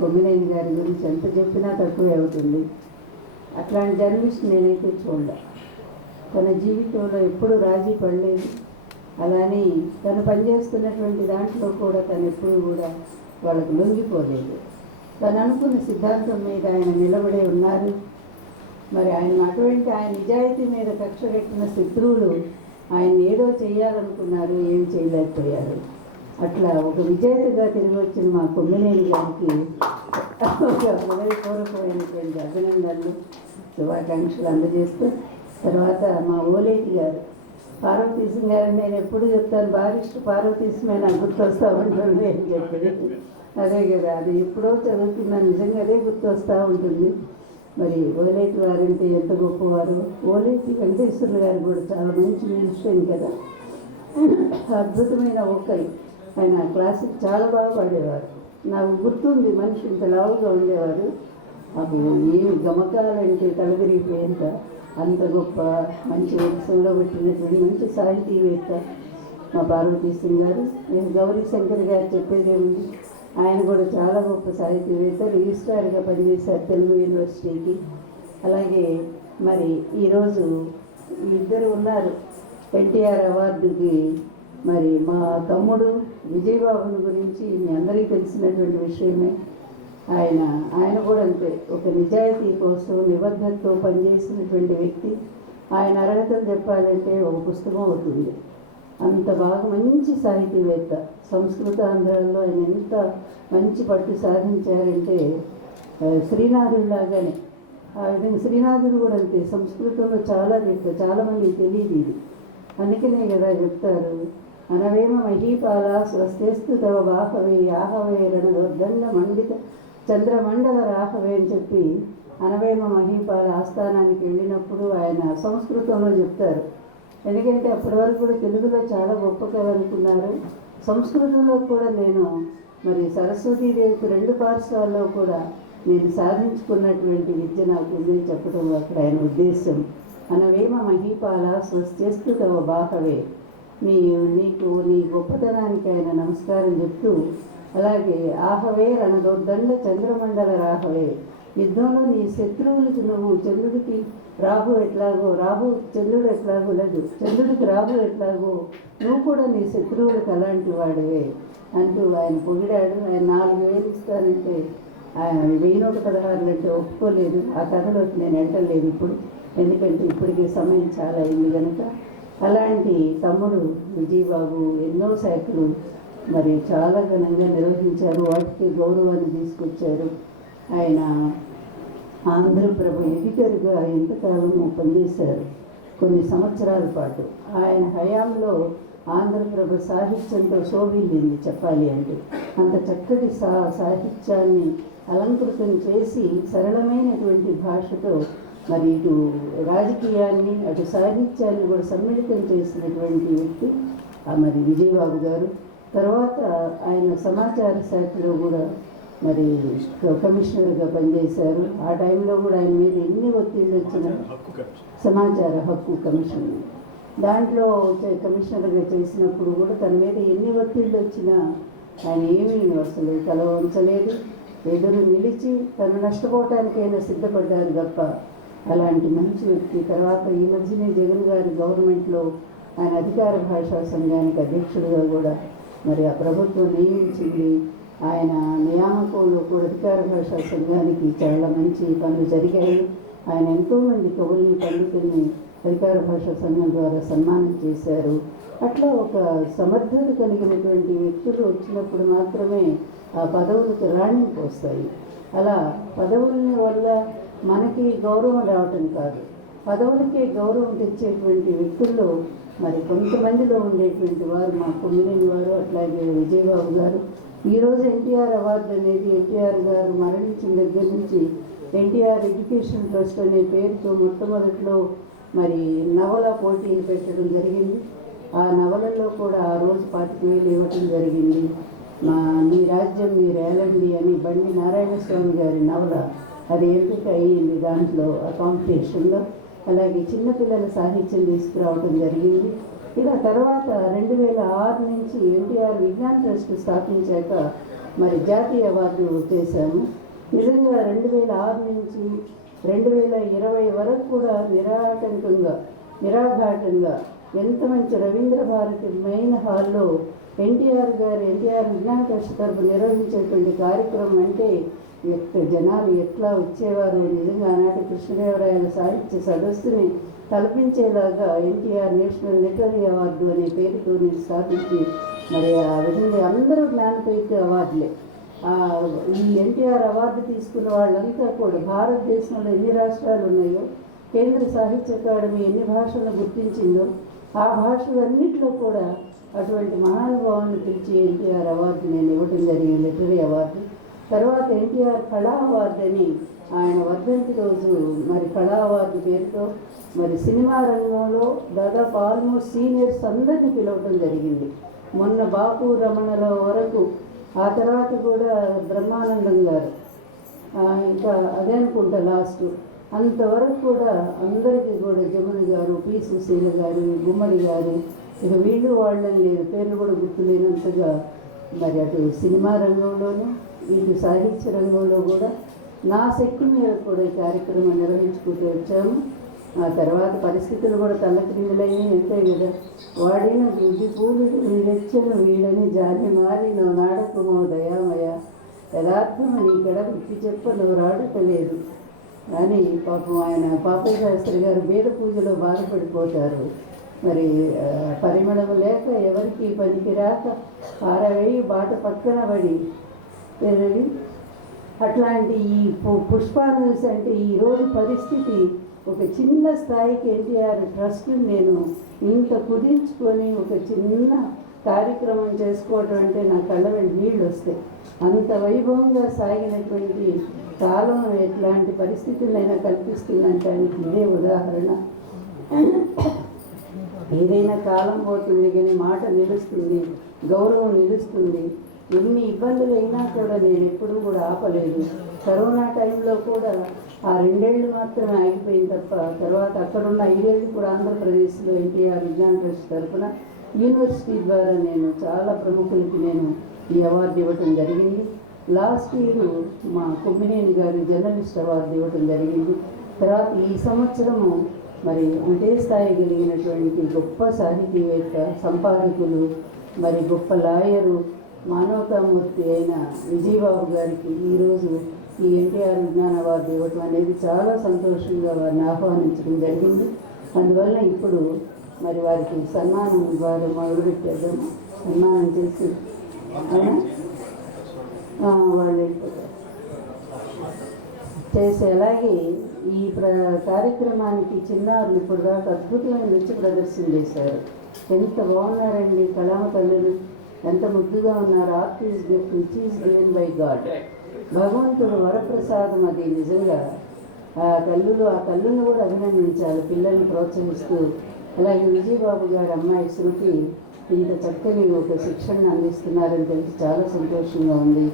కొమ్మినేని గారి గురించి ఎంత చెప్పినా తక్కువే అవుతుంది. అట్లాంటి జర్నలిస్ట్ నేనైతే చూడలే తన జీవితంలో ఎప్పుడు రాజీ పడలేదు. అలానే తను పనిచేస్తున్నటువంటి దాంట్లో కూడా తను ఎప్పుడు కూడా వాళ్ళకు లొంగిపోలేదు. తను అనుకున్న సిద్ధాంతం మీద ఆయన నిలబడే ఉన్నారు. మరి ఆయన అటువంటి ఆయన నిజాయితీ మీద కక్ష కట్టిన శత్రువులు ఆయన ఏదో చేయాలనుకున్నారు ఏం చేయలేకపోయారు. అట్లా ఒక విజేతగా తిరిగి వచ్చిన మా కొమ్మినేని గారికి ఒక హృదయపూర్వకమైనటువంటి అభినందనలు శుభాకాంక్షలు అందజేస్తూ తర్వాత మా ఓలేటి గారు పార్వతీశం గారు నేను ఎప్పుడు చెప్తాను బారిస్ట్ పార్వతీశమే నాకు గుర్తొస్తా ఉంటుంది అని చెప్పి. అదే కదా అది ఎప్పుడో చదువుతున్నా నిజంగా అదే గుర్తొస్తూ ఉంటుంది. మరి ఓలేటి వారంటే ఎంత గొప్పవారు? ఓలేటి వెంకటేశ్వర్లు గారు కూడా చాలా మంచి మినిస్టర్ కదా. అద్భుతమైన ఒకరు. ఆయన క్లాసులు చాలా బాగా పాడేవారు. నాకు గుర్తుంది మనిషి ఇంత లావుగా ఉండేవారు అప్పుడు ఏమి గమకాలంటే తలదిరిగిపోయేంత అంత గొప్ప మంచి వంశంలో పెట్టినటువంటి మంచి సాహితీవేత్త మా పార్వతీ సింగ్ గారు. నేను గౌరీ శంకర్ గారు చెప్పేదేముంది ఆయన కూడా చాలా గొప్ప సాహితీవేత్త రిజిస్ట్రార్గా పనిచేశారు తెలుగు యూనివర్సిటీకి. అలాగే మరి ఈరోజు ఇద్దరు ఉన్నారు. ఎన్టీఆర్ అవార్డుకి మరి మా తమ్ముడు విజయబాబుని గురించి మీ అందరికీ తెలిసినటువంటి విషయమే. ఆయన ఆయన కూడా అంతే. ఒక నిజాయితీ కోసం నిబద్ధతతో పనిచేసినటువంటి వ్యక్తి. ఆయన అర్హతలు చెప్పాలంటే ఒక పుస్తకం అవుతుంది. అంత బాగా మంచి సాహితీవేత్త. సంస్కృతాంధ్రాల్లో ఆయన ఎంత మంచి పట్టు సాధించారంటే శ్రీనాథుడిలాగానే. ఆ విధంగా శ్రీనాథుడు కూడా అంతే. సంస్కృతంలో చాలా చెప్తారు చాలామందికి తెలియదు ఇది. అందుకనే కదా చెప్తారు. అనవేమ మహీపాల స్వస్తిస్తు తవ బాహవే ఆహవే రణదొద్దండ మండిత చంద్రమండల రాహవే అని చెప్పి అనవేమ మహీపాల ఆస్థానానికి వెళ్ళినప్పుడు ఆయన సంస్కృతంలో చెప్తారు. ఎందుకంటే అప్పటి వరకు కూడా తెలుగులో చాలా గొప్పగా అనుకున్నారు. సంస్కృతంలో కూడా నేను మరి సరస్వతీదేవికి రెండు పాఠశాలలో కూడా నేను సాధించుకున్నటువంటి విద్య నాకు ఉందని చెప్పడం అక్కడ ఆయన ఉద్దేశం అనవేమ మహీపాల స్వస్తిస్తు తవ బాహవే నీ నీకు నీ గొప్పతనానికి ఆయన నమస్కారం చెప్తూ అలాగే ఆహవే రణదొడ్డండ చంద్రమండల రాహవే. యుద్ధంలో నీ శత్రువులకు నువ్వు చంద్రుడికి రాహు ఎట్లాగో రాహు చంద్రుడు ఎట్లాగో లేదు చంద్రుడికి రాహు ఎట్లాగో నువ్వు కూడా నీ శత్రువులకు అలాంటి వాడివే అంటూ ఆయన పొగిడాడు. ఆయన నాలుగు వేలు ఇస్తానంటే ఆయన వెయ్యి నూట పదహారులు అంటే ఒప్పుకోలేదు. ఆ కథలోకి నేను వెళ్ళలేదు ఇప్పుడు ఎందుకంటే ఇప్పటికే సమయం చాలా అయింది కనుక అలాంటి తమ్ముడు విజయబాబు ఎన్నో శాఖలు మరి చాలా ఘనంగా నిర్వహించారు. వాటికి గౌరవాన్ని తీసుకొచ్చారు. ఆయన ఆంధ్రప్రభ ఎడిటర్గా ఎంతకాలము పనిచేశారు? కొన్ని సంవత్సరాల పాటు. ఆయన హయాంలో ఆంధ్రప్రభ సాహిత్యంతో శోభిల్లింది చెప్పాలి అంటే. అంత చక్కటి సా సాహిత్యాన్ని అలంకృతం చేసి సరళమైనటువంటి భాషతో మరి ఇటు రాజకీయాన్ని అటు సాహిత్యాన్ని కూడా సమ్మిళితం చేసినటువంటి వ్యక్తి ఆ మరి విజయబాబు గారు. తర్వాత ఆయన సమాచార శాఖలో కూడా మరి కమిషనర్గా పనిచేశారు. ఆ టైంలో కూడా ఆయన మీద ఎన్ని ఒత్తిళ్ళు వచ్చినా సమాచార హక్కు కమిషన్. దాంట్లో కమిషనర్గా చేసినప్పుడు కూడా తన మీద ఎన్ని ఒత్తిళ్ళు వచ్చినా ఆయన ఏమీ అసలు తల వంచలేదు. ఎదురు నిలిచి తను నష్టపోవటానికైనా సిద్ధపడ్డారు తప్ప అలాంటి మంచి వ్యక్తి. తర్వాత ఈ మధ్యనే జగన్ గారి గవర్నమెంట్లో ఆయన అధికార భాషా సంఘానికి అధ్యక్షుడిగా కూడా మరి ఆ ప్రభుత్వం నియమించింది. ఆయన నియామకంలో కూడా అధికార భాషా సంఘానికి చాలా మంచి పనులు జరిగాయి. ఆయన ఎంతోమంది కవుల్ని పండితుల్ని అధికార భాషా సంఘం ద్వారా సన్మానం చేశారు. అట్లా ఒక సమర్థత కలిగినటువంటి వ్యక్తులు వచ్చినప్పుడు మాత్రమే ఆ పదవులకు రాణింపు వస్తాయి. అలా పదవుల వల్ల మనకి గౌరవం రావటం కాదు. పదవులకి గౌరవం తెచ్చేటువంటి వ్యక్తుల్లో మరి కొంతమందిలో ఉండేటువంటి వారు మా కొమ్మినేని వారు అట్లాగే విజయబాబు గారు. ఈరోజు ఎన్టీఆర్ అవార్డు అనేది ఎన్టీఆర్ గారు మరణించిన దగ్గర నుంచి ఎన్టీఆర్ ఎడ్యుకేషన్ ట్రస్ట్ అనే పేరుతో మొట్టమొదట్లో మరి నవల పోటీలు పెట్టడం జరిగింది. ఆ నవలలో కూడా ఆ రోజు పాతిక వేలు ఇవ్వటం జరిగింది. మా మీ రాజ్యం మీరు ఏలండి అని బండి నారాయణస్వామి గారి నవల అది ఎంపిక అయ్యింది దాంట్లో ఆ కాంపిటీషన్లో అలాగే చిన్నపిల్లల సాహిత్యం తీసుకురావడం జరిగింది. ఇలా తర్వాత రెండు వేల ఆరు నుంచి ఎన్టీఆర్ విజ్ఞాన్ ట్రస్ట్ స్థాపించాక మరి జాతీయ అవార్డు చేశాము. నిజంగా రెండు వేల ఆరు నుంచి రెండు వేల ఇరవై వరకు కూడా నిరాటంకంగా నిరాఘాటంగా ఎంత మంచి రవీంద్ర భారతి మెయిన్ హాల్లో ఎన్టీఆర్ గారు ఎన్టీఆర్ విజ్ఞాన ట్రస్ట్ తరపు నిర్వహించేటువంటి కార్యక్రమం అంటే ఎక్క జనాలు ఎట్లా వచ్చేవారు? నిజంగా ఆనాటి కృష్ణదేవరాయల సాహిత్య సదస్సుని తలపించేలాగా ఎన్టీఆర్ నేషనల్ లిటరీ అవార్డు అనే పేరుతో స్థాపించి మరి ఆ విధంగా అందరూ జ్ఞానపైకి అవార్డులే. ఈ ఎన్టీఆర్ అవార్డు తీసుకున్న వాళ్ళంతా కూడా భారతదేశంలో ఎన్ని రాష్ట్రాలు ఉన్నాయో కేంద్ర సాహిత్య అకాడమీ ఎన్ని భాషలను గుర్తించిందో ఆ భాషలన్నింటిలో కూడా అటువంటి మహానుభావాన్ని పిలిచి ఎన్టీఆర్ అవార్డు నేను ఇవ్వడం జరిగింది లిటరీ అవార్డు. తర్వాత ఎన్టీఆర్ కళా అవార్డు అని ఆయన వర్ధంతి రోజు మరి కళా అవార్డు పేరుతో మరి సినిమా రంగంలో దాదాపు ఆల్మోస్ట్ సీనియర్స్ అందరినీ పిలవడం జరిగింది. మొన్న బాపు రమణల వరకు ఆ తర్వాత కూడా బ్రహ్మానందం గారు ఇంకా అదే అనుకుంటా లాస్ట్ అంతవరకు కూడా అందరికీ కూడా జమున గారు పి సుశీల గారు గుమ్మడి గారు ఇక వీళ్ళు వాళ్ళని లేదు పేర్లు కూడా గుర్తులేనంతగా మరి అటు సినిమా రంగంలోనూ ఇటు సాహిత్య రంగంలో కూడా నా శక్తి మీద కూడా ఈ కార్యక్రమం నిర్వహించుకుంటూ వచ్చాము. ఆ తర్వాత పరిస్థితులు కూడా తల్లక్రిందులయ్యి అంతే కదా. వాడిన గుడ్డి పూలు వీడెచ్చను వీడని జాలి మారి నా నాడకమో దయామయ. యథార్థమని ఇక్కడ బుద్ధి చెప్ప నువ్వు రాడటలేదు. అని పాపం ఆయన పాపయ్య శాస్త్రి గారు బీద పూజలో బాధపడిపోతారు. మరి పరిమళం లేక ఎవరికి పనికి రాక పారవేయి బాట పక్కన పడి ఏదది అట్లాంటి ఈ పు- న్యూస్ అంటే ఈ రోజు పరిస్థితి ఒక చిన్న స్థాయికి ఎన్టీఆర్ ట్రస్ట్ నేను ఇంత కుదించుకొని ఒక చిన్న కార్యక్రమం చేసుకోవడం అంటే నా కళ్ళ వెంట నీళ్ళు వస్తాయి. అంత వైభవంగా సాగినటువంటి కాలం ఎట్లాంటి పరిస్థితులైనా కల్పిస్తుందంటానికి ఇదే ఉదాహరణ. ఏదైనా కాలం పోతుంది కానీ మాట నిలుస్తుంది గౌరవం నిలుస్తుంది. ఎన్ని ఇబ్బందులు అయినా కూడా నేను ఎప్పుడూ కూడా ఆపలేదు. కరోనా టైంలో కూడా ఆ రెండేళ్ళు మాత్రమే ఆగిపోయింది తప్ప తర్వాత అక్కడున్న ఐదేళ్ళు కూడా ఆంధ్రప్రదేశ్లో ఎన్టీఆర్ విజ్ఞాన ట్రస్ట్ తరఫున యూనివర్సిటీ ద్వారా నేను చాలా ప్రముఖులకి నేను ఈ అవార్డు ఇవ్వటం జరిగింది. లాస్ట్ ఇయర్ మా కొమ్మినేని గారు జర్నలిస్ట్ అవార్డు ఇవ్వటం జరిగింది. తర్వాత ఈ సంవత్సరము మరి అంటే స్థాయి కలిగినటువంటి గొప్ప సాహితీవేత్త సంపాదకులు మరి గొప్ప లాయరు మానవతామూర్తి అయిన విజయబాబు గారికి ఈరోజు ఈ ఎన్టీఆర్ విజ్ఞాన అవార్డు ఇవ్వటం అనేది చాలా సంతోషంగా వారిని ఆహ్వానించడం జరిగింది. అందువల్ల ఇప్పుడు మరి వారికి సన్మానం ద్వారా మొదలుపెట్టేద్దాము సన్మానం చేసి వాళ్ళు వెళ్ళిపోతారు చేసే అలాగే ఈ ప్ర కార్యక్రమానికి చిన్నారులు ఇప్పుడు దాకా అద్భుతమైన నృత్య ప్రదర్శన చేశారు. ఎంత బాగున్నారండి కళామ తల్లులు ఎంత ముద్దుగా ఉన్నారు art is gift which is given by God భగవంతుడు వరప్రసాదం అది నిజంగా. ఆ తల్లులు ఆ తల్లులను కూడా అభినందించాలి పిల్లల్ని ప్రోత్సహిస్తూ. అలాగే విజయబాబు గారి అమ్మాయి శృతి ఇంత చక్కని ఒక శిక్షణను అందిస్తున్నారని తెలిసి చాలా సంతోషంగా ఉంది.